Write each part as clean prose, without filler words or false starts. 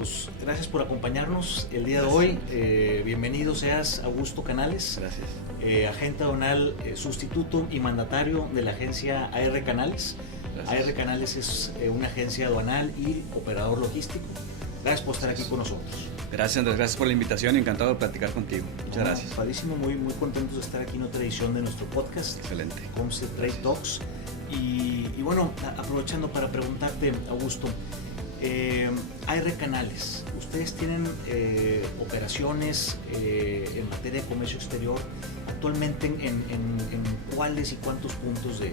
pues gracias por acompañarnos el día de hoy. Bienvenido seas, Augusto Canales. Gracias. Agente aduanal, sustituto y mandatario de la agencia AR Canales. Gracias. AR Canales es una agencia aduanal y operador logístico. Gracias por estar aquí con nosotros. Gracias, Andrés, gracias por la invitación, encantado de platicar contigo. Muchas gracias. Padrísimo, muy contentos de estar aquí en otra edición de nuestro podcast. Excelente. Homestead Trade Talks. Y bueno, aprovechando para preguntarte, Augusto, AR Canales, ustedes tienen operaciones en materia de comercio exterior actualmente en cuáles y cuántos puntos del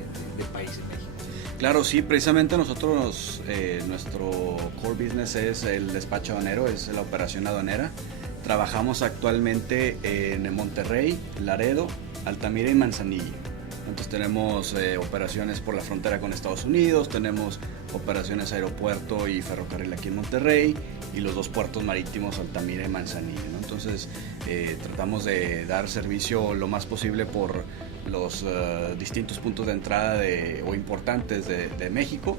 país en México. Claro, sí, precisamente nosotros, nuestro core business es el despacho aduanero, es la operación aduanera. Trabajamos actualmente en Monterrey, Laredo, Altamira y Manzanillo. Entonces tenemos operaciones por la frontera con Estados Unidos, tenemos operaciones aeropuerto y ferrocarril aquí en Monterrey y los dos puertos marítimos Altamira y Manzanillo, ¿no? Entonces tratamos de dar servicio lo más posible por los distintos puntos de entrada o importantes de México.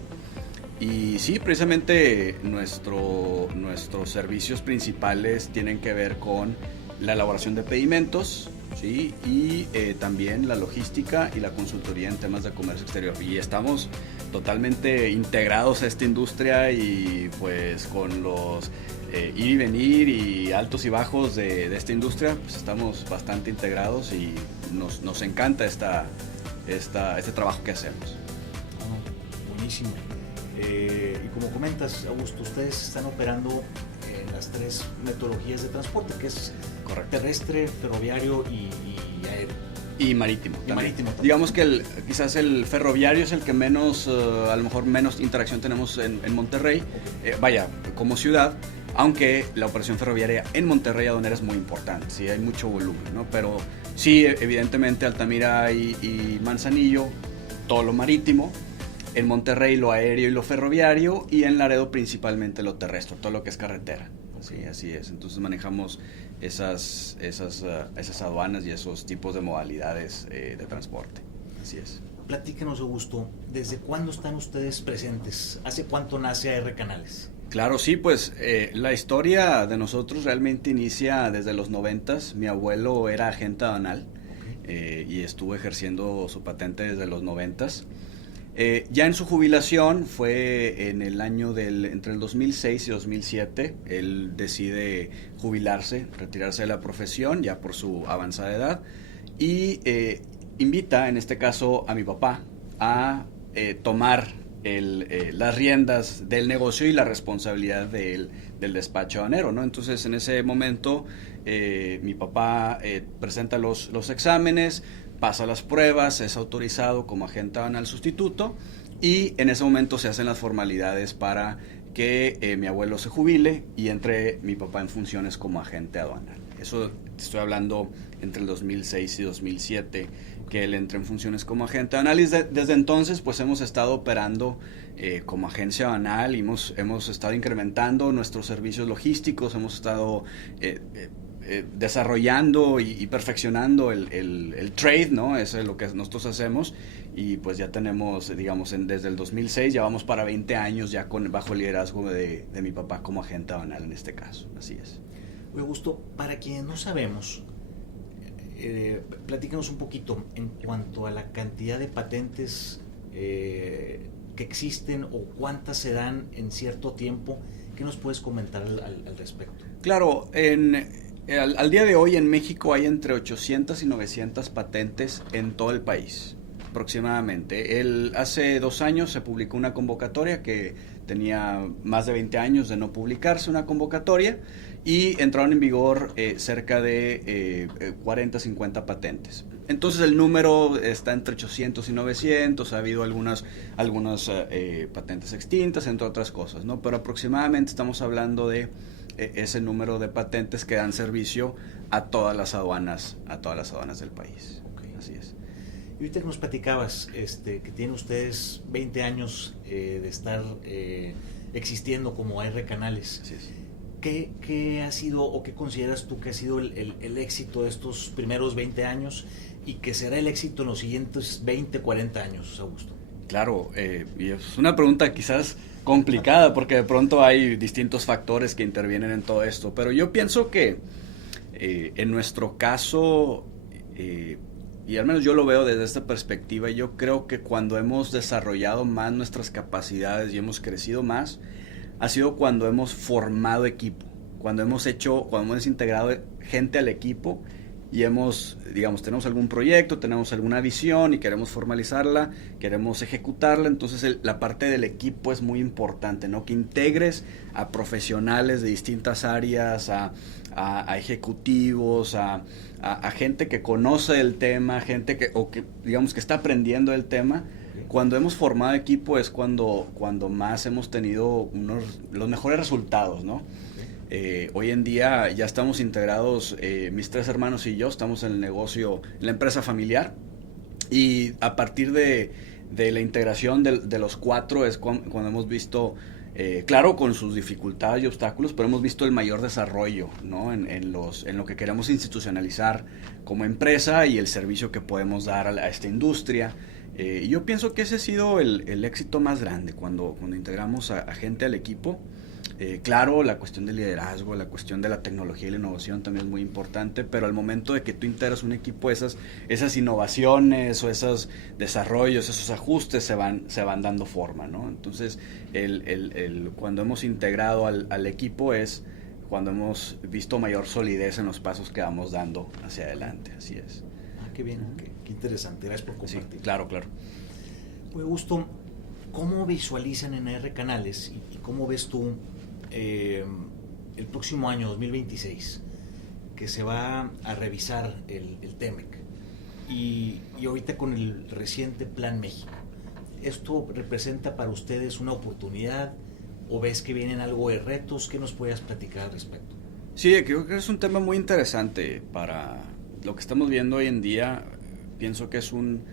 Y sí, precisamente nuestros servicios principales tienen que ver con la elaboración de pedimentos, ¿sí? Y también la logística y la consultoría en temas de comercio exterior. Y estamos totalmente integrados a esta industria y pues con los ir y venir y altos y bajos de esta industria, pues estamos bastante integrados y nos encanta este trabajo que hacemos. Buenísimo. Y como comentas, Augusto, ustedes están operando en las tres metodologías de transporte, que es correcto, terrestre, ferroviario y aéreo. Y marítimo. Y marítimo también. Digamos que quizás el ferroviario es el que menos, a lo mejor menos interacción tenemos en Monterrey, vaya, como ciudad, aunque la operación ferroviaria en Monterrey aduanera es muy importante, sí, hay mucho volumen, ¿no? Pero sí, evidentemente Altamira y Manzanillo, todo lo marítimo. En Monterrey lo aéreo y lo ferroviario, y en Laredo principalmente lo terrestre, todo lo que es carretera. Así es. Entonces manejamos esas aduanas y esos tipos de modalidades de transporte. Así es. Platícanos, Augusto, ¿desde cuándo están ustedes presentes? ¿Hace cuánto nace AR Canales? Claro, sí, pues la historia de nosotros realmente inicia desde los 90s. Mi abuelo era agente aduanal y estuvo ejerciendo su patente desde los 90s. Ya en su jubilación fue en el año entre el 2006 y 2007, él decide jubilarse, retirarse de la profesión ya por su avanzada edad y invita en este caso a mi papá a tomar las riendas del negocio y la responsabilidad del despacho aduanero, ¿no? Entonces en ese momento mi papá presenta los exámenes, pasa las pruebas, es autorizado como agente aduanal sustituto y en ese momento se hacen las formalidades para que mi abuelo se jubile y entre mi papá en funciones como agente aduanal. Eso estoy hablando entre el 2006 y 2007 que él entra en funciones como agente aduanal y desde entonces pues hemos estado operando como agencia aduanal y hemos estado incrementando nuestros servicios logísticos, hemos estado desarrollando y perfeccionando el trade, ¿no? Eso es lo que nosotros hacemos y pues ya tenemos, digamos, desde el 2006 ya vamos para 20 años ya bajo el liderazgo de mi papá como agente aduanal en este caso, así es. Oye, Augusto, para quienes no sabemos, platícanos un poquito en cuanto a la cantidad de patentes que existen o cuántas se dan en cierto tiempo. ¿Qué nos puedes comentar al respecto? Claro, al día de hoy en México hay entre 800 y 900 patentes en todo el país, aproximadamente. Hace 2 años se publicó una convocatoria que tenía más de 20 años de no publicarse, una convocatoria, y entraron en vigor cerca de 40, 50 patentes. Entonces el número está entre 800 y 900, ha habido algunas patentes extintas, entre otras cosas, ¿no? Pero aproximadamente estamos hablando de ese número de patentes que dan servicio a todas las aduanas del país. Okay. Así es. Y ahorita que nos platicabas que tienen ustedes 20 años de estar existiendo como AR Canales. Así es. ¿Qué ha sido o qué consideras tú que ha sido el éxito de estos primeros 20 años y que será el éxito en los siguientes 20, 40 años, Augusto? Claro, y es una pregunta quizás complicada porque de pronto hay distintos factores que intervienen en todo esto, pero yo pienso que en nuestro caso, y al menos yo lo veo desde esta perspectiva, yo creo que cuando hemos desarrollado más nuestras capacidades y hemos crecido más, ha sido cuando hemos formado equipo, cuando hemos integrado gente al equipo y tenemos algún proyecto, tenemos alguna visión y queremos formalizarla, queremos ejecutarla, entonces la parte del equipo es muy importante, ¿no? Que integres a profesionales de distintas áreas, a ejecutivos, a gente que conoce el tema, gente que está aprendiendo el tema. Cuando hemos formado equipo es cuando más hemos tenido los mejores resultados, ¿no? Hoy en día ya estamos integrados, mis 3 hermanos y yo estamos en el negocio, en la empresa familiar, y a partir de la integración de los 4 es cuando hemos visto, claro, con sus dificultades y obstáculos, pero hemos visto el mayor desarrollo, ¿no? en lo que queremos institucionalizar como empresa y el servicio que podemos dar a esta industria. Yo pienso que ese ha sido el éxito más grande cuando integramos a gente al equipo. Claro, la cuestión del liderazgo, la cuestión de la tecnología y la innovación también es muy importante, pero al momento de que tú integras un equipo, esas innovaciones o esos desarrollos, esos ajustes se van dando forma, ¿no? Entonces, cuando hemos integrado al equipo es cuando hemos visto mayor solidez en los pasos que vamos dando hacia adelante, así es. Qué bien, qué interesante, gracias por compartir. Sí, claro. Pues Augusto, ¿cómo visualizan en AR Canales y cómo ves tú el próximo año 2026 que se va a revisar el TEMEC y ahorita con el reciente Plan México? ¿Esto representa para ustedes una oportunidad o ves que vienen algo de retos? ¿Qué nos puedas platicar al respecto? Sí, creo que es un tema muy interesante para lo que estamos viendo hoy en día. Pienso que es un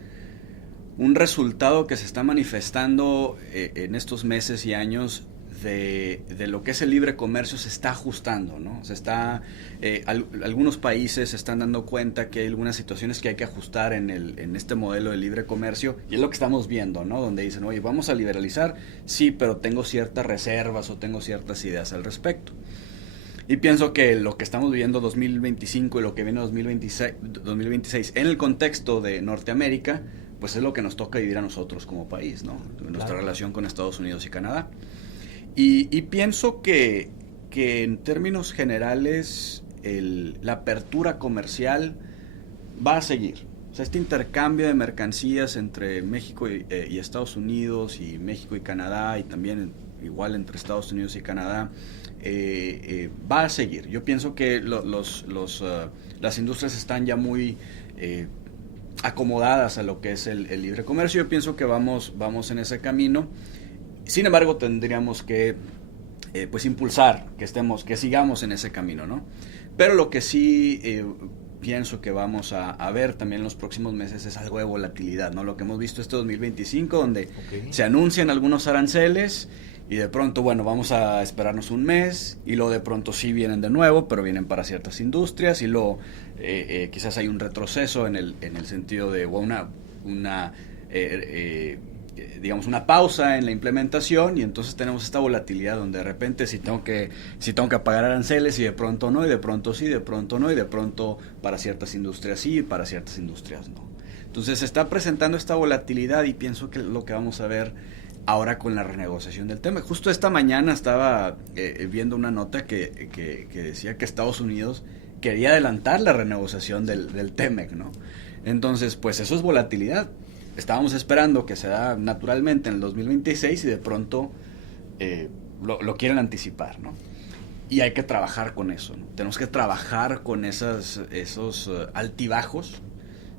resultado que se está manifestando en estos meses y años de lo que es el libre comercio. Se está ajustando, ¿no? Algunos países se están dando cuenta que hay algunas situaciones que hay que ajustar en este modelo de libre comercio, y es lo que estamos viendo, ¿no? Donde dicen, oye, vamos a liberalizar, sí, pero tengo ciertas reservas o tengo ciertas ideas al respecto. Y pienso que lo que estamos viviendo 2025 y lo que viene 2026 en el contexto de Norteamérica, pues es lo que nos toca vivir a nosotros como país, ¿no? Nuestra relación con Estados Unidos y Canadá. Y pienso que en términos generales la apertura comercial va a seguir. O sea, este intercambio de mercancías entre México y Estados Unidos, y México y Canadá, y también igual entre Estados Unidos y Canadá, va a seguir. Yo pienso que las industrias están ya muy acomodadas a lo que es el libre comercio. Yo pienso que vamos en ese camino. Sin embargo, tendríamos que pues impulsar que sigamos en ese camino, ¿no? Pero lo que sí pienso que vamos a ver también en los próximos meses es algo de volatilidad, ¿no? Lo que hemos visto este 2025, donde se anuncian algunos aranceles y de pronto, bueno, vamos a esperarnos un mes, y luego de pronto sí vienen de nuevo, pero vienen para ciertas industrias, y luego quizás hay un retroceso en el sentido de digamos una pausa en la implementación, y entonces tenemos esta volatilidad donde de repente si tengo que pagar aranceles, y de pronto no, y de pronto sí, de pronto no, y de pronto para ciertas industrias sí y para ciertas industrias no. Entonces se está presentando esta volatilidad, y pienso que lo que vamos a ver ahora con la renegociación del tema. Justo esta mañana estaba viendo una nota que decía que Estados Unidos quería adelantar la renegociación del TEMEC, ¿no? Entonces, pues eso es volatilidad. Estábamos esperando que se da naturalmente en el 2026 y de pronto lo quieren anticipar, ¿no? Y hay que trabajar con eso, ¿no? Tenemos que trabajar con esos altibajos,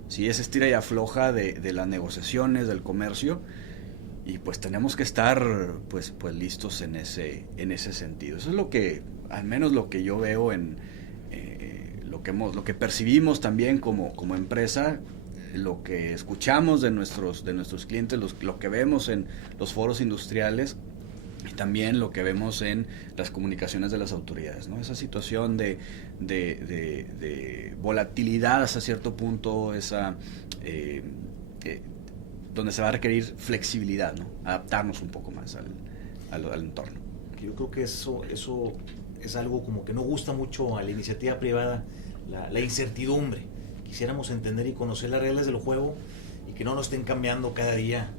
¿sí? Esa estira y afloja de las negociaciones, del comercio, y pues tenemos que estar pues listos en ese sentido. Eso es lo que, al menos lo que yo veo en lo que percibimos también como empresa, lo que escuchamos de nuestros clientes, lo que vemos en los foros industriales, y también lo que vemos en las comunicaciones de las autoridades, ¿no? Esa situación de volatilidad hasta cierto punto, donde se va a requerir flexibilidad, ¿no? Adaptarnos un poco más al entorno. Yo creo que eso es algo como que no gusta mucho a la iniciativa privada, la incertidumbre. Quisiéramos entender y conocer las reglas del juego y que no nos estén cambiando cada día.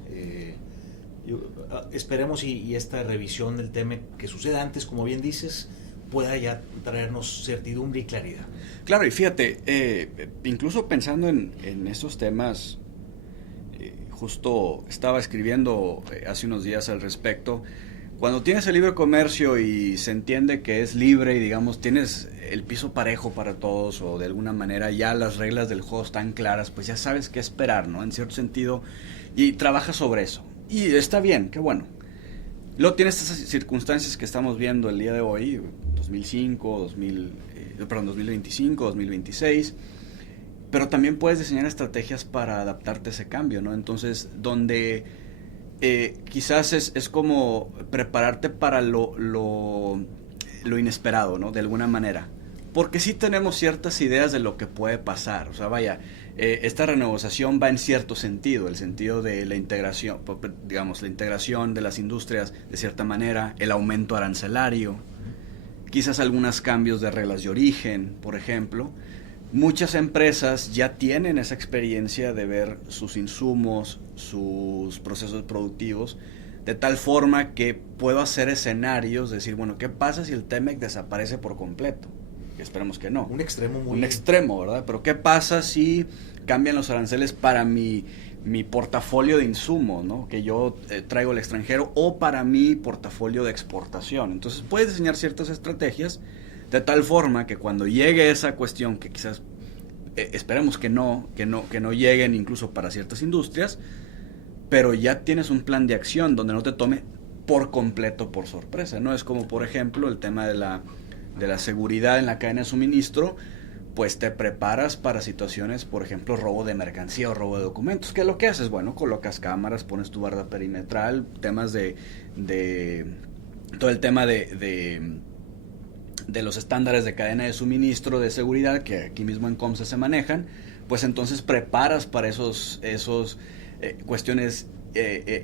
Esperemos y esta revisión del tema que suceda antes, como bien dices, pueda ya traernos certidumbre y claridad. Claro, y fíjate, incluso pensando en estos temas, justo estaba escribiendo hace unos días al respecto. Cuando tienes el libre comercio y se entiende que es libre y digamos tienes el piso parejo para todos o de alguna manera ya las reglas del juego están claras, pues ya sabes qué esperar, ¿no? En cierto sentido, y trabajas sobre eso. Y está bien, qué bueno. Luego tienes estas circunstancias que estamos viendo el día de hoy, 2025, 2026, pero también puedes diseñar estrategias para adaptarte a ese cambio, ¿no? Entonces, donde quizás es como prepararte para lo inesperado, ¿no? De alguna manera. Porque sí tenemos ciertas ideas de lo que puede pasar. O sea, vaya, esta renegociación va en cierto sentido, el sentido de la integración, digamos, la integración de las industrias de cierta manera, el aumento arancelario, quizás algunos cambios de reglas de origen, por ejemplo. Muchas empresas ya tienen esa experiencia de ver sus insumos, sus procesos productivos, de tal forma que puedo hacer escenarios, decir, bueno, ¿qué pasa si el TEMEC desaparece por completo? Esperemos que no. Un extremo muy... Un extremo, ¿verdad? Pero ¿qué pasa si cambian los aranceles para mi portafolio de insumos, ¿no? Que yo traigo al extranjero o para mi portafolio de exportación? Entonces puedes diseñar ciertas estrategias de tal forma que cuando llegue esa cuestión, que quizás esperemos que no lleguen incluso para ciertas industrias, pero ya tienes un plan de acción donde no te tome por completo por sorpresa, ¿no? Es como, por ejemplo, el tema de la seguridad en la cadena de suministro, pues te preparas para situaciones, por ejemplo, robo de mercancía o robo de documentos. ¿Qué es lo que haces? Bueno, colocas cámaras, pones tu barra perimetral, temas de todo el tema de los estándares de cadena de suministro de seguridad que aquí mismo en COMSA se manejan, pues entonces preparas para esos cuestiones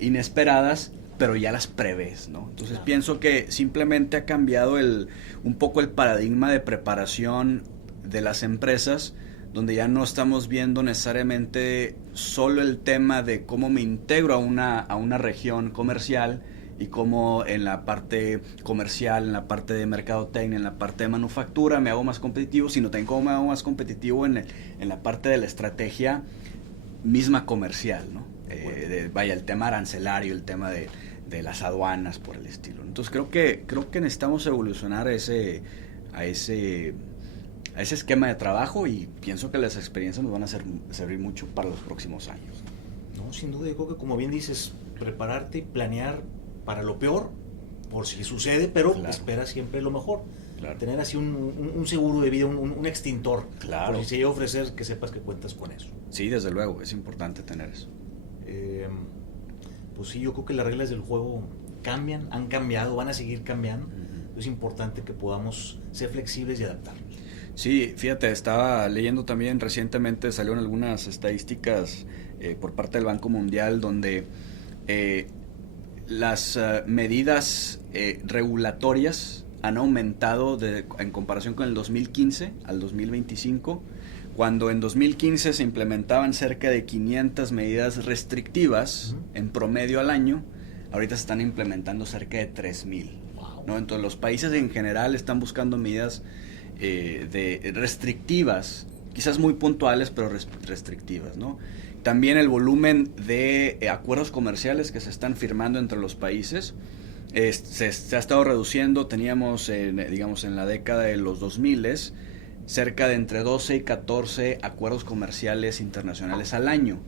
inesperadas, pero ya las prevés, ¿no? Entonces pienso que simplemente ha cambiado un poco el paradigma de preparación de las empresas, donde ya no estamos viendo necesariamente solo el tema de cómo me integro a una región comercial y cómo en la parte comercial, en la parte de mercadotecnia, en la parte de manufactura me hago más competitivo, sino también cómo me hago más competitivo en la parte de la estrategia misma comercial, ¿no? Vaya, el tema arancelario, el tema de las aduanas por el estilo. Entonces creo que necesitamos evolucionar a ese esquema de trabajo y pienso que las experiencias nos van a servir mucho para los próximos años. No, sin duda, yo creo que como bien dices, prepararte y planear para lo peor, por si sucede, pero claro, espera siempre lo mejor. Claro. Tener así un seguro de vida, un extintor. Claro. Por si se llega a ofrecer, que sepas que cuentas con eso. Sí, desde luego, es importante tener eso. Pues sí, yo creo que las reglas del juego cambian, han cambiado, van a seguir cambiando. Es importante que podamos ser flexibles y adaptarnos. Sí, fíjate, estaba leyendo también recientemente, salieron algunas estadísticas por parte del Banco Mundial donde las medidas regulatorias han aumentado en comparación con el 2015 al 2025, cuando en 2015 se implementaban cerca de 500 medidas restrictivas en promedio al año, ahorita se están implementando cerca de 3,000. Wow. ¿No? Entonces los países en general están buscando medidas restrictivas, quizás muy puntuales, pero restrictivas, ¿no? También el volumen de acuerdos comerciales que se están firmando entre los países se ha estado reduciendo. Teníamos, digamos, en la década de los 2000 cerca de entre 12 y 14 acuerdos comerciales internacionales al año,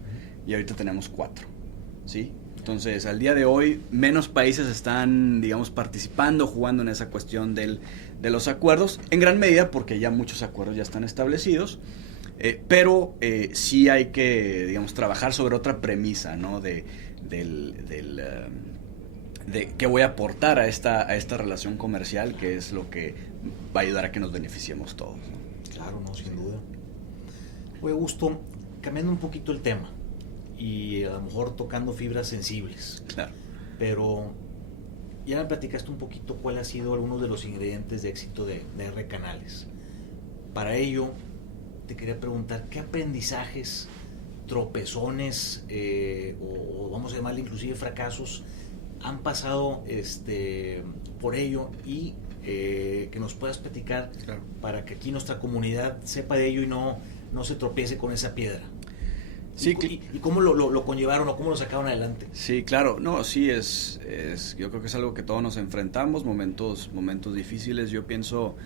y ahorita tenemos 4, ¿sí? Entonces, al día de hoy, menos países están, digamos, participando, jugando en esa cuestión de los acuerdos, en gran medida porque ya muchos acuerdos ya están establecidos, pero sí hay que, digamos, trabajar sobre otra premisa, ¿no? De qué voy a aportar a esta relación comercial, que es lo que va a ayudar a que nos beneficiemos todos, ¿no? Claro, no, sin duda. Oye, Augusto, cambiando un poquito el tema y a lo mejor tocando fibras sensibles. Claro. Pero Ya me platicaste un poquito cuál ha sido alguno de los ingredientes de éxito de R Canales. Para ello, te quería preguntar, ¿qué aprendizajes, tropezones, o vamos a llamarle inclusive fracasos, han pasado por ello y que nos puedas platicar, claro, para que aquí nuestra comunidad sepa de ello y no se tropiece con esa piedra? Sí, ¿Y cómo lo conllevaron o cómo lo sacaron adelante? Sí, claro, no, sí, yo creo que es algo que todos nos enfrentamos, momentos difíciles. Yo pienso,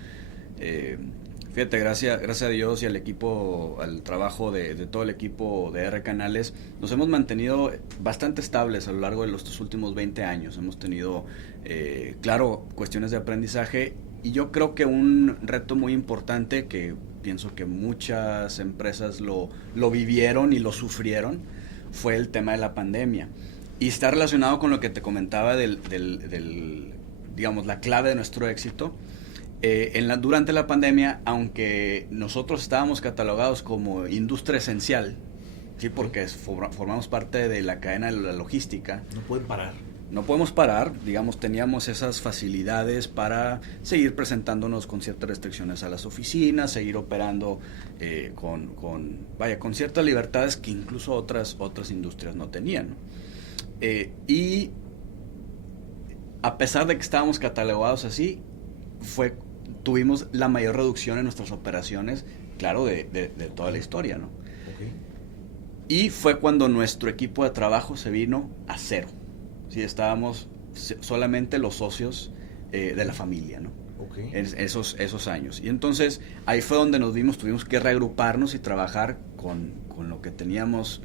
fíjate, gracias a Dios y al equipo, al trabajo de todo el equipo de R Canales, nos hemos mantenido bastante estables a lo largo de los últimos 20 años. Hemos tenido, claro, cuestiones de aprendizaje, y yo creo que un reto muy importante que pienso que muchas empresas lo vivieron y lo sufrieron fue el tema de la pandemia. Y está relacionado con lo que te comentaba digamos, la clave de nuestro éxito. Durante la pandemia, aunque nosotros estábamos catalogados como industria esencial, ¿sí? Porque formamos parte de la cadena de la logística. No pueden parar. No podemos parar, digamos, teníamos esas facilidades para seguir presentándonos con ciertas restricciones a las oficinas, seguir operando con ciertas libertades que incluso otras industrias no tenían. Y a pesar de que estábamos catalogados así, tuvimos la mayor reducción en nuestras operaciones, claro, de toda la historia, ¿no? Okay. Y fue cuando nuestro equipo de trabajo se vino a cero. Sí, estábamos solamente los socios de la familia, ¿no? Okay. Esos años. Y entonces ahí fue donde tuvimos que reagruparnos y trabajar con lo que teníamos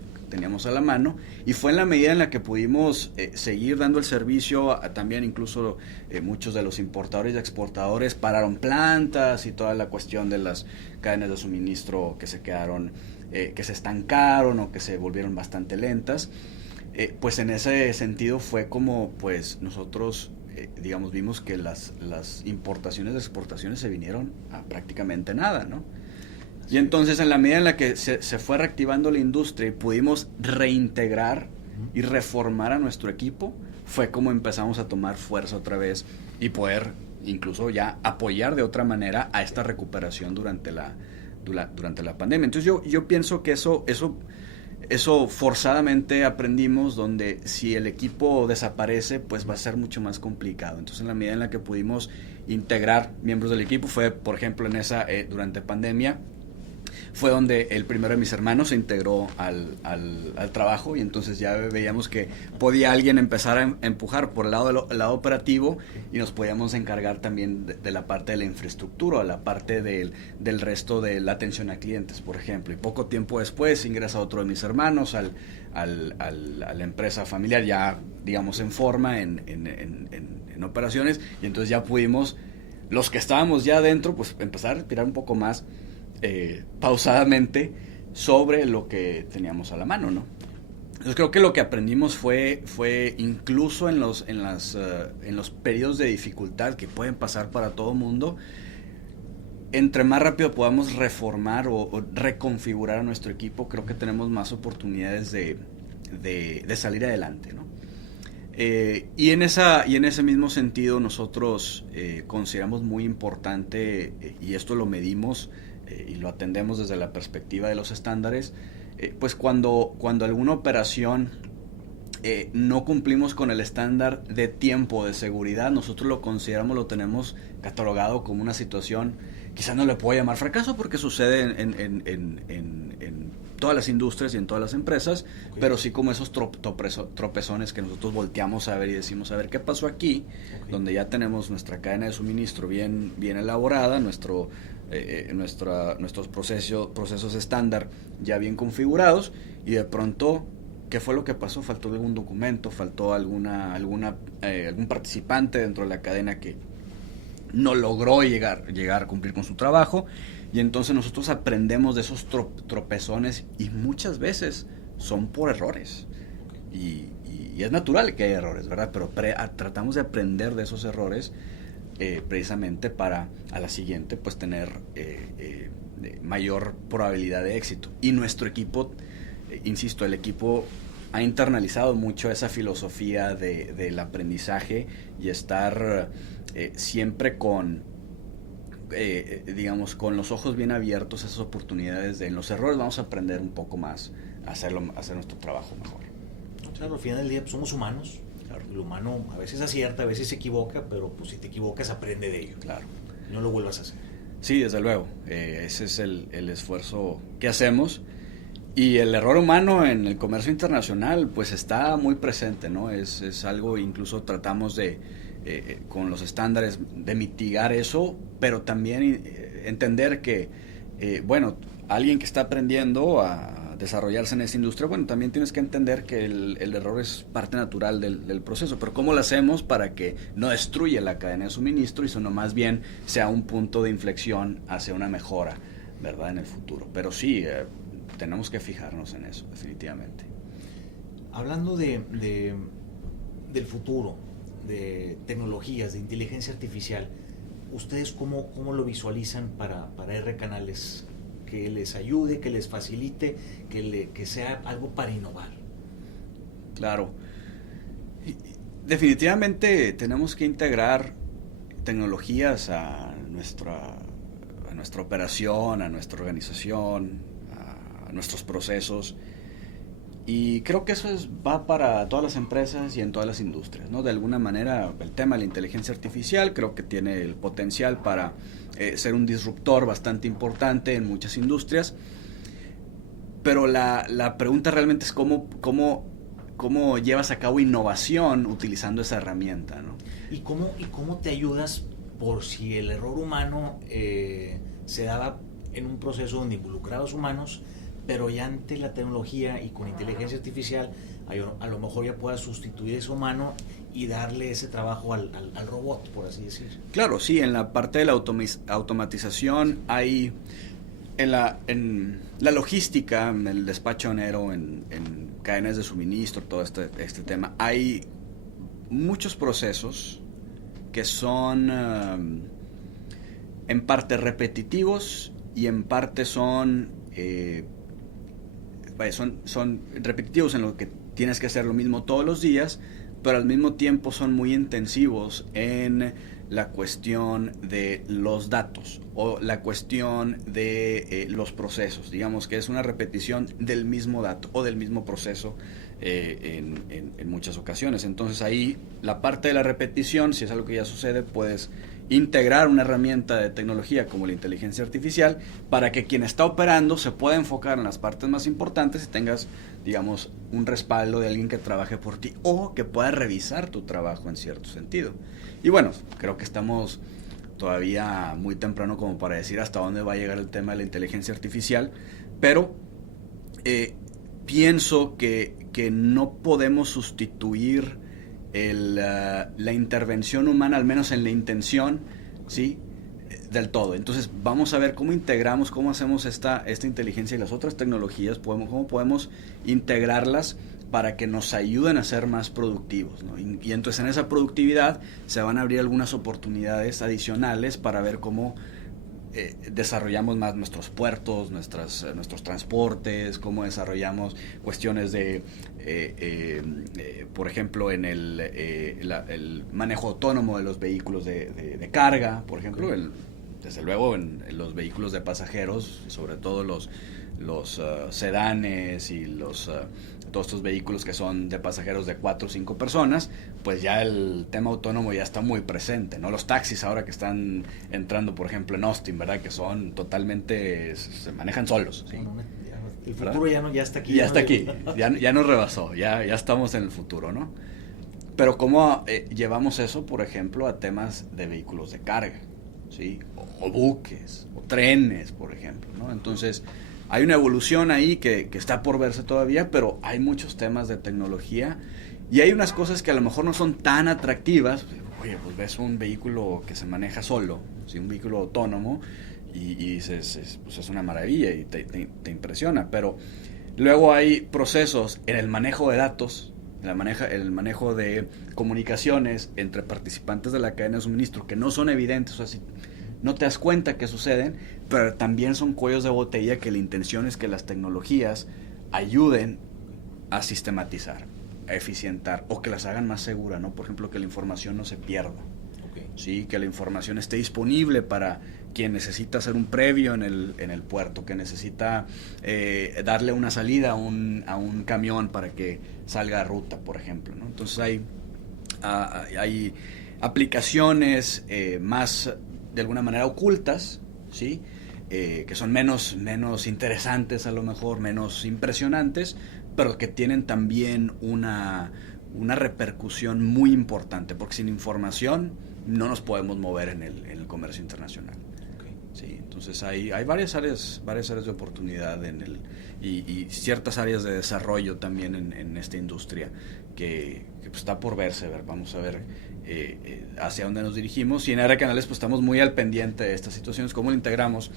a la mano, y fue en la medida en la que pudimos seguir dando el servicio también incluso muchos de los importadores y exportadores pararon plantas y toda la cuestión de las cadenas de suministro que se quedaron, que se estancaron o que se volvieron bastante lentas. Pues en ese sentido fue como pues nosotros digamos vimos que las importaciones y exportaciones se vinieron a prácticamente nada, ¿no? Y entonces en la medida en la que se fue reactivando la industria y pudimos reintegrar y reformar a nuestro equipo, fue como empezamos a tomar fuerza otra vez y poder incluso ya apoyar de otra manera a esta recuperación durante la pandemia. Entonces yo pienso que eso forzadamente aprendimos, donde si el equipo desaparece, pues va a ser mucho más complicado. Entonces, en la medida en la que pudimos integrar miembros del equipo, fue, por ejemplo, durante pandemia, fue donde el primero de mis hermanos se integró al trabajo, y entonces ya veíamos que podía alguien empezar a empujar por el lado operativo, y nos podíamos encargar también de la parte de la infraestructura, la parte del resto de la atención a clientes, por ejemplo. Y poco tiempo después ingresa otro de mis hermanos a la empresa familiar, ya digamos en forma, en operaciones, y entonces ya pudimos, los que estábamos ya adentro, pues empezar a respirar un poco más pausadamente sobre lo que teníamos a la mano, ¿no? Entonces creo que lo que aprendimos fue incluso en los periodos de dificultad que pueden pasar para todo mundo, entre más rápido podamos reformar o reconfigurar a nuestro equipo, creo que tenemos más oportunidades de salir adelante, ¿no? Y en ese mismo sentido nosotros consideramos muy importante, y esto lo medimos y lo atendemos desde la perspectiva de los estándares, pues cuando alguna operación no cumplimos con el estándar de tiempo de seguridad, nosotros lo tenemos catalogado como una situación, quizás no le puedo llamar fracaso porque sucede en todas las industrias y en todas las empresas, okay, pero sí como esos tropezones que nosotros volteamos a ver y decimos, a ver, ¿qué pasó aquí? Okay. Donde ya tenemos nuestra cadena de suministro bien elaborada, nuestros procesos estándar ya bien configurados, y de pronto, ¿qué fue lo que pasó? Faltó algún documento, faltó algún participante dentro de la cadena que no logró llegar a cumplir con su trabajo, y entonces nosotros aprendemos de esos tropezones, y muchas veces son por errores, y es natural que haya errores, ¿verdad? Pero tratamos de aprender de esos errores precisamente para a la siguiente pues tener mayor probabilidad de éxito. Y nuestro equipo, insisto, el equipo ha internalizado mucho esa filosofía del aprendizaje y estar siempre digamos, con los ojos bien abiertos a esas oportunidades en los errores vamos a aprender un poco más, a hacer nuestro trabajo mejor. Claro, al final del día pues, somos humanos. Claro. El humano a veces acierta, a veces se equivoca, pero pues si te equivocas aprende de ello. Claro. Y no lo vuelvas a hacer. Sí, desde luego. Ese es el esfuerzo que hacemos. Y el error humano en el comercio internacional pues está muy presente, ¿no? Es algo, incluso tratamos de, con los estándares, de mitigar eso, pero también entender que, bueno, alguien que está aprendiendo a desarrollarse en esa industria, bueno, también tienes que entender que el error es parte natural del proceso, pero ¿cómo lo hacemos para que no destruya la cadena de suministro y sino más bien sea un punto de inflexión hacia una mejora, ¿verdad?, en el futuro? Pero sí, tenemos que fijarnos en eso, definitivamente. Hablando del futuro, de tecnologías, de inteligencia artificial, ¿ustedes cómo lo visualizan para R Canales? Que les ayude, que les facilite, que sea algo para innovar. Claro. Definitivamente tenemos que integrar tecnologías a nuestra operación, a nuestra organización, a nuestros procesos. Y creo que eso va para todas las empresas y en todas las industrias, ¿no? De alguna manera, el tema de la inteligencia artificial creo que tiene el potencial para ser un disruptor bastante importante en muchas industrias. Pero la pregunta realmente es cómo llevas a cabo innovación utilizando esa herramienta, ¿no? ¿Y cómo te ayudas por si el error humano se daba en un proceso donde involucrabas humanos, pero ya ante la tecnología y con inteligencia artificial a lo mejor ya puedas sustituir ese humano y darle ese trabajo al robot, por así decir? Claro, sí, en la parte de la automatización hay, en la logística, en el despacho aduanero, en cadenas de suministro, todo este tema, hay muchos procesos que son en parte repetitivos y en parte son repetitivos en lo que tienes que hacer lo mismo todos los días, pero al mismo tiempo son muy intensivos en la cuestión de los datos o la cuestión de los procesos. Digamos que es una repetición del mismo dato o del mismo proceso en muchas ocasiones. Entonces ahí la parte de la repetición, si es algo que ya sucede, puedes integrar una herramienta de tecnología como la inteligencia artificial para que quien está operando se pueda enfocar en las partes más importantes y tengas, digamos, un respaldo de alguien que trabaje por ti o que pueda revisar tu trabajo en cierto sentido. Y bueno, creo que estamos todavía muy temprano como para decir hasta dónde va a llegar el tema de la inteligencia artificial, pero pienso que no podemos sustituir la intervención humana, al menos en la intención, ¿sí?, del todo. Entonces vamos a ver cómo integramos, cómo hacemos esta inteligencia y las otras tecnologías, cómo podemos integrarlas para que nos ayuden a ser más productivos, ¿no? Y entonces en esa productividad se van a abrir algunas oportunidades adicionales para ver cómo desarrollamos más nuestros puertos, nuestros transportes, cómo desarrollamos cuestiones de, por ejemplo, en el manejo autónomo de los vehículos de carga, por ejemplo, desde luego en los vehículos de pasajeros, sobre todo los sedanes y todos estos vehículos que son de pasajeros de 4 o 5 personas, pues ya el tema autónomo ya está muy presente, ¿no? Los taxis ahora que están entrando, por ejemplo, en Austin, ¿verdad?, que son totalmente, se manejan solos, ¿sí? El futuro ya está aquí. Ya está aquí, ya nos rebasó, ya estamos en el futuro, ¿no? Pero ¿cómo llevamos eso, por ejemplo, a temas de vehículos de carga, ¿sí? O buques, o trenes, por ejemplo, ¿no? Entonces hay una evolución ahí que está por verse todavía, pero hay muchos temas de tecnología y hay unas cosas que a lo mejor no son tan atractivas. Oye, pues ves un vehículo que se maneja solo, ¿sí?, un vehículo autónomo y dices, pues es una maravilla y te impresiona, pero luego hay procesos en el manejo de datos, el manejo de comunicaciones entre participantes de la cadena de suministro que no son evidentes, o sea, no te das cuenta que suceden, pero también son cuellos de botella que la intención es que las tecnologías ayuden a sistematizar, a eficientar, o que las hagan más seguras, ¿no? Por ejemplo, que la información no se pierda. Okay. Sí, que la información esté disponible para quien necesita hacer un previo en el puerto, que necesita darle una salida a un camión para que salga a ruta, por ejemplo, ¿no? Entonces hay aplicaciones más, de alguna manera, ocultas, ¿sí? Que son menos interesantes, a lo mejor, menos impresionantes, pero que tienen también una repercusión muy importante, porque sin información no nos podemos mover en el comercio internacional. Okay. Sí, entonces hay varias áreas de oportunidad y ciertas áreas de desarrollo también en esta industria que pues está por verse. Vamos a ver hacia dónde nos dirigimos, y en Área Canales pues estamos muy al pendiente de estas situaciones, cómo lo integramos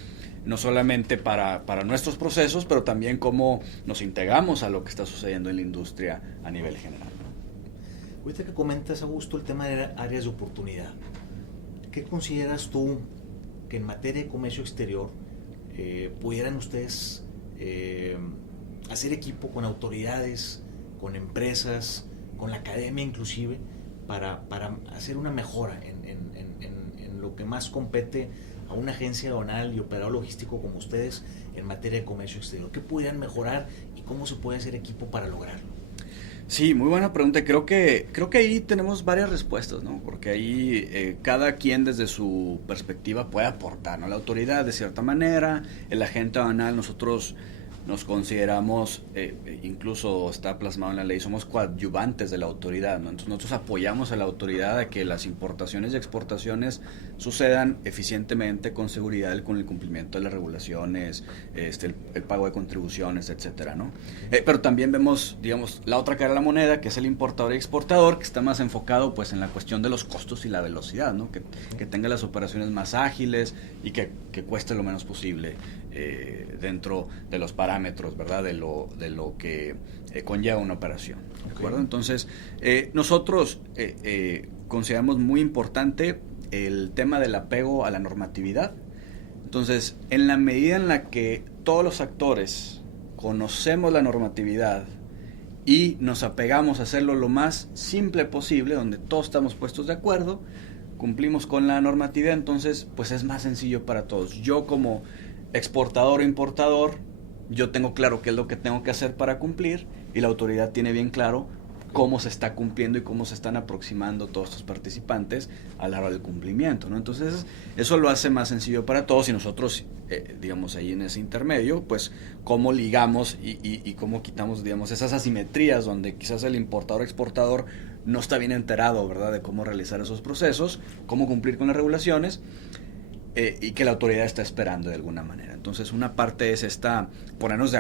no solamente para nuestros procesos, pero también cómo nos integramos a lo que está sucediendo en la industria a nivel general. Ahorita que comentas, Augusto, el tema de áreas de oportunidad, ¿qué consideras tú que en materia de comercio exterior pudieran ustedes hacer equipo con autoridades, con empresas, con la academia inclusive, para hacer una mejora en lo que más compete a una agencia aduanal y operador logístico como ustedes en materia de comercio exterior? ¿Qué pudieran mejorar y cómo se puede hacer equipo para lograrlo? Sí, muy buena pregunta. Creo que ahí tenemos varias respuestas, ¿no? Porque ahí cada quien desde su perspectiva puede aportar, ¿no? La autoridad de cierta manera, el agente aduanal, nosotros nos consideramos, incluso está plasmado en la ley, somos coadyuvantes de la autoridad, ¿no? Entonces nosotros apoyamos a la autoridad a que las importaciones y exportaciones sucedan eficientemente, con seguridad, con el cumplimiento de las regulaciones, el pago de contribuciones, etcétera, ¿no? Pero también vemos, digamos, la otra cara de la moneda, que es el importador y exportador, que está más enfocado pues en la cuestión de los costos y la velocidad, ¿no? Que tenga las operaciones más ágiles y que cueste lo menos posible dentro de los parámetros, ¿verdad? De lo que conlleva una operación, ¿de acuerdo? Entonces, nosotros consideramos muy importante el tema del apego a la normatividad. Entonces, en la medida en la que todos los actores conocemos la normatividad y nos apegamos a hacerlo lo más simple posible, donde todos estamos puestos de acuerdo, cumplimos con la normatividad, entonces pues es más sencillo para todos. Yo como exportador o importador, yo tengo claro qué es lo que tengo que hacer para cumplir, y la autoridad tiene bien claro cómo se está cumpliendo y cómo se están aproximando todos estos participantes a la hora del cumplimiento, ¿no? Entonces eso lo hace más sencillo para todos, y nosotros, digamos, ahí en ese intermedio, pues cómo ligamos y cómo quitamos, digamos, esas asimetrías donde quizás el importador o exportador no está bien enterado, ¿verdad?, de cómo realizar esos procesos, cómo cumplir con las regulaciones, y que la autoridad está esperando de alguna manera. Entonces una parte es ponernos de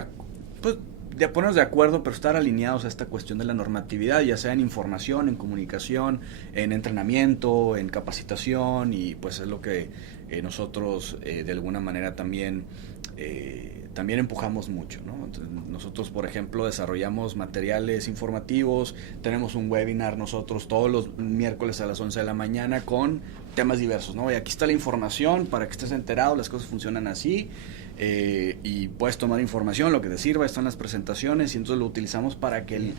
acuerdo, pero estar alineados a esta cuestión de la normatividad, ya sea en información, en comunicación, en entrenamiento, en capacitación, y pues es lo que nosotros de alguna manera también empujamos mucho, ¿no? Entonces, nosotros, por ejemplo, desarrollamos materiales informativos, tenemos un webinar nosotros todos los miércoles a las 11 de la mañana con temas diversos, ¿no? Y aquí está la información para que estés enterado, las cosas funcionan así, y puedes tomar información, lo que te sirva, están las presentaciones, y entonces lo utilizamos para que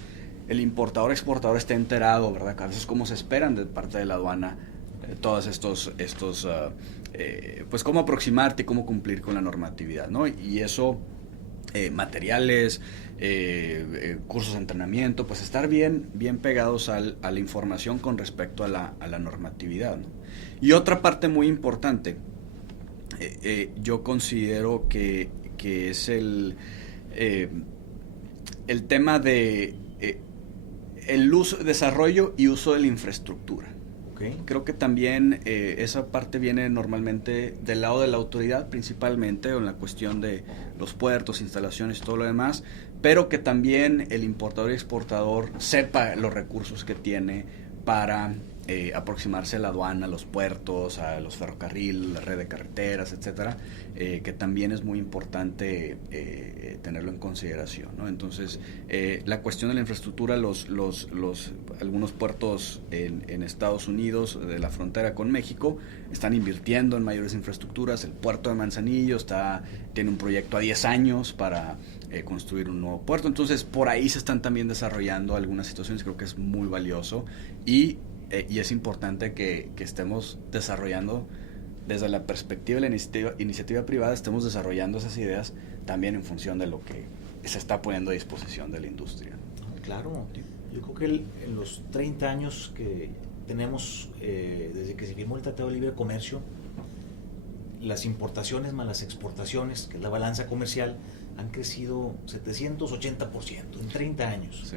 el importador exportador esté enterado, ¿verdad? A veces cómo se esperan de parte de la aduana todos estos pues cómo aproximarte y cómo cumplir con la normatividad, ¿no? Y eso, materiales, cursos de entrenamiento, pues estar bien pegados a la información con respecto a la normatividad, ¿no? Y otra parte muy importante, yo considero que es el tema de el uso, desarrollo y uso de la infraestructura. Okay. Creo que también esa parte viene normalmente del lado de la autoridad, principalmente, o en la cuestión de los puertos, instalaciones y todo lo demás, pero que también el importador y exportador sepa los recursos que tiene para aproximarse a la aduana, a los puertos, a los ferrocarriles, la red de carreteras, etcétera, que también es muy importante tenerlo en consideración, ¿no? Entonces, la cuestión de la infraestructura, los algunos puertos en Estados Unidos, de la frontera con México, están invirtiendo en mayores infraestructuras. El puerto de Manzanillo tiene un proyecto a 10 años para construir un nuevo puerto. Entonces, por ahí se están también desarrollando algunas situaciones. Creo que es muy valioso y es importante que estemos desarrollando desde la perspectiva de la iniciativa privada, estemos desarrollando esas ideas también en función de lo que se está poniendo a disposición de la industria. Claro, yo creo que en los 30 años que tenemos desde que se firmó el Tratado de Libre Comercio, las importaciones más las exportaciones, que es la balanza comercial, han crecido 780% en 30 años. Sí.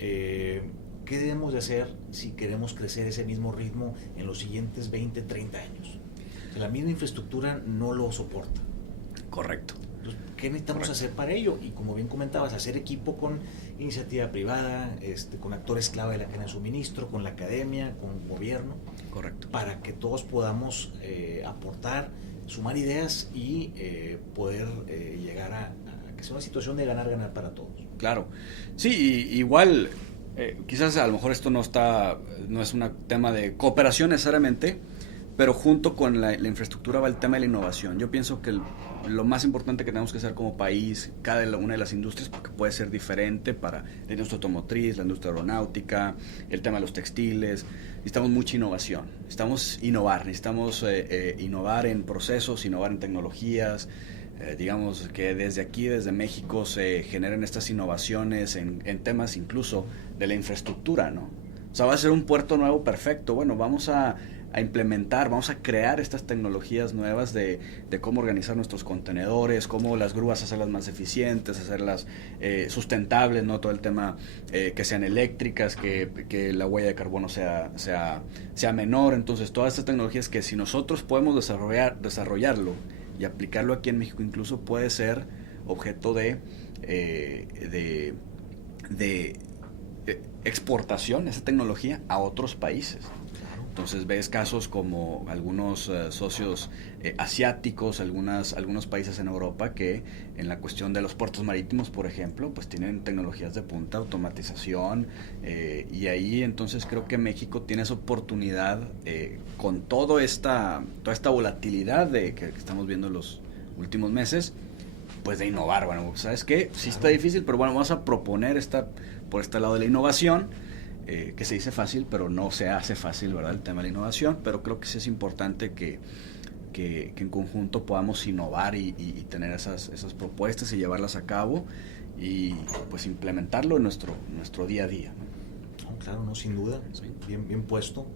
¿Qué debemos de hacer si queremos crecer ese mismo ritmo en los siguientes 20, 30 años? La misma infraestructura no lo soporta. Correcto. Entonces, ¿qué necesitamos hacer para ello? Y como bien comentabas, hacer equipo con iniciativa privada, con actores clave de la cadena de suministro, con la academia, con gobierno. Correcto. Para que todos podamos aportar, sumar ideas y poder llegar a que sea una situación de ganar-ganar para todos. Claro. Sí, igual, quizás a lo mejor esto no es un tema de cooperación necesariamente, pero junto con la infraestructura va el tema de la innovación. Yo pienso que lo más importante que tenemos que hacer como país, cada una de las industrias, porque puede ser diferente para la industria automotriz, la industria aeronáutica, el tema de los textiles, necesitamos mucha innovación. Necesitamos innovar en procesos, innovar en tecnologías, digamos que desde aquí, desde México, se generen estas innovaciones en temas incluso de la infraestructura, ¿no? O sea, va a ser un puerto nuevo perfecto. Bueno, vamos a implementar, vamos a crear estas tecnologías nuevas de cómo organizar nuestros contenedores, cómo las grúas hacerlas más eficientes, hacerlas sustentables, ¿no? Todo el tema que sean eléctricas, que la huella de carbono sea menor. Entonces, todas estas tecnologías que si nosotros podemos desarrollarlo y aplicarlo aquí en México, incluso puede ser objeto de exportación, esa tecnología, a otros países. Entonces ves casos como algunos socios asiáticos, algunos países en Europa que en la cuestión de los puertos marítimos, por ejemplo, pues tienen tecnologías de punta, automatización, y ahí entonces creo que México tiene esa oportunidad con toda esta volatilidad que estamos viendo en los últimos meses, pues de innovar. Bueno, ¿sabes qué? Sí está difícil, pero bueno, vamos a proponer por este lado de la innovación, que se dice fácil, pero no se hace fácil, ¿verdad? El tema de la innovación, pero creo que sí es importante que en conjunto podamos innovar y tener esas propuestas y llevarlas a cabo y pues implementarlo en nuestro día a día, ¿no? No, claro, no, sin duda, Sí. bien puesto.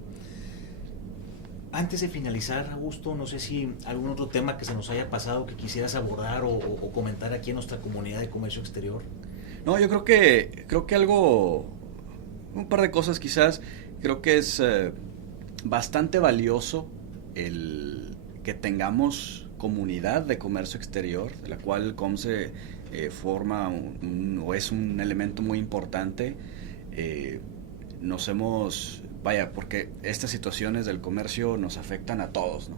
Antes de finalizar, Augusto, no sé si algún otro tema que se nos haya pasado que quisieras abordar o comentar aquí en nuestra comunidad de comercio exterior. No, yo creo que un par de cosas quizás. Creo que es bastante valioso el que tengamos comunidad de comercio exterior, de la cual el COMSE forma o es un elemento muy importante. Porque estas situaciones del comercio nos afectan a todos, ¿no?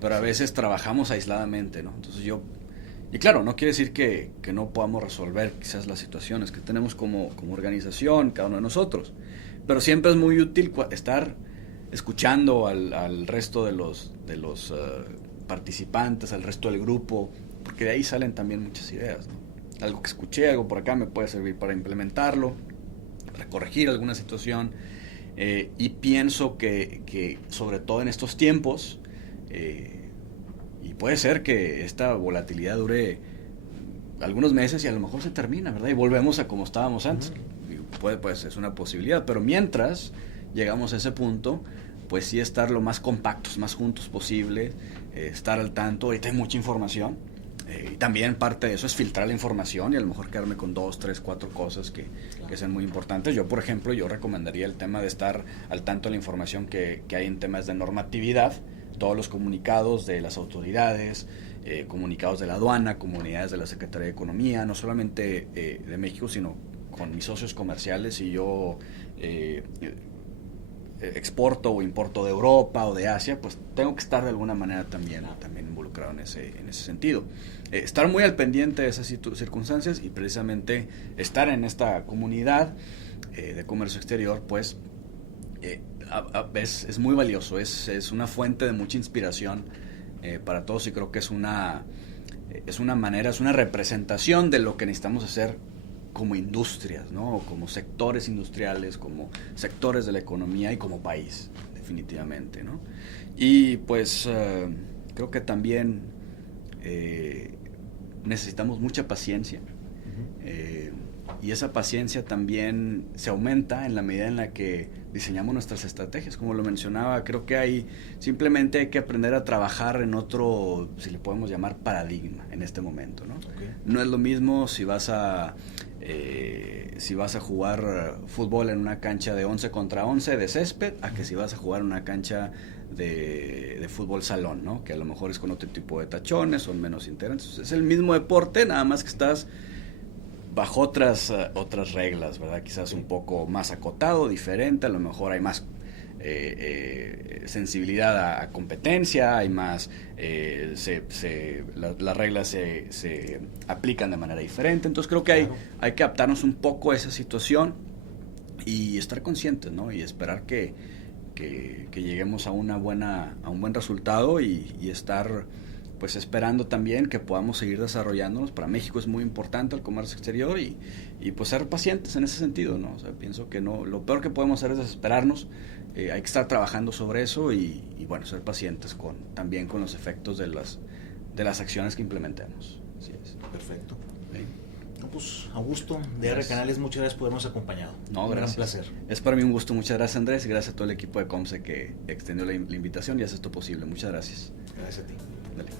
Pero a veces trabajamos aisladamente, ¿no? Entonces y claro, no quiere decir que no podamos resolver quizás las situaciones que tenemos como organización, cada uno de nosotros, pero siempre es muy útil estar escuchando al resto de los participantes, al resto del grupo, porque de ahí salen también muchas ideas, ¿no? Algo que escuché, algo por acá me puede servir para implementarlo, para corregir alguna situación, y pienso que sobre todo en estos tiempos, y puede ser que esta volatilidad dure algunos meses y a lo mejor se termina, ¿verdad? Y volvemos a como estábamos antes. Pues es una posibilidad, pero mientras llegamos a ese punto, pues sí estar lo más compactos, más juntos posible, estar al tanto. Ahorita hay mucha información, y también parte de eso es filtrar la información y a lo mejor quedarme con 2, 3, 4 cosas que sean muy importantes. Yo, por ejemplo, recomendaría el tema de estar al tanto de la información que hay en temas de normatividad, todos los comunicados de las autoridades, comunicados de la aduana, comunidades de la Secretaría de Economía, no solamente de México, sino con mis socios comerciales. Si yo exporto o importo de Europa o de Asia, pues tengo que estar de alguna manera también involucrado en ese sentido. Estar muy al pendiente de esas circunstancias y precisamente estar en esta comunidad de comercio exterior, pues es muy valioso, es una fuente de mucha inspiración para todos, y creo que es una manera, es una representación de lo que necesitamos hacer como industrias, ¿no? Como sectores industriales, como sectores de la economía y como país, definitivamente, ¿no? Y pues creo que también necesitamos mucha paciencia, y esa paciencia también se aumenta en la medida en la que diseñamos nuestras estrategias. Como lo mencionaba, creo que simplemente hay que aprender a trabajar en otro, si le podemos llamar, paradigma en este momento, ¿no? Okay. No es lo mismo si vas a jugar fútbol en una cancha de 11 contra 11 de césped, a que si vas a jugar en una cancha de fútbol salón, ¿no? Que a lo mejor es con otro tipo de tachones, son menos integrantes. Es el mismo deporte, nada más que estás bajo otras reglas, ¿verdad? Quizás un poco más acotado, diferente, a lo mejor hay más sensibilidad a competencia, hay más, las reglas se aplican de manera diferente. Entonces creo que hay que adaptarnos un poco a esa situación y estar conscientes, ¿no? Y esperar que lleguemos a un buen resultado y estar pues esperando también que podamos seguir desarrollándonos. Para México es muy importante el comercio exterior y pues ser pacientes en ese sentido, ¿no? O sea, pienso que no, lo peor que podemos hacer es desesperarnos. Hay que estar trabajando sobre eso y bueno, ser pacientes también con los efectos de las acciones que implementemos. Así es. Perfecto. ¿Sí? No, pues Augusto de R Canales, muchas gracias por habernos acompañado. No, gracias. Un placer. Es para mí un gusto. Muchas gracias, Andrés, y gracias a todo el equipo de Comce que extendió la invitación y hace esto posible. Muchas gracias. Gracias a ti. Dale.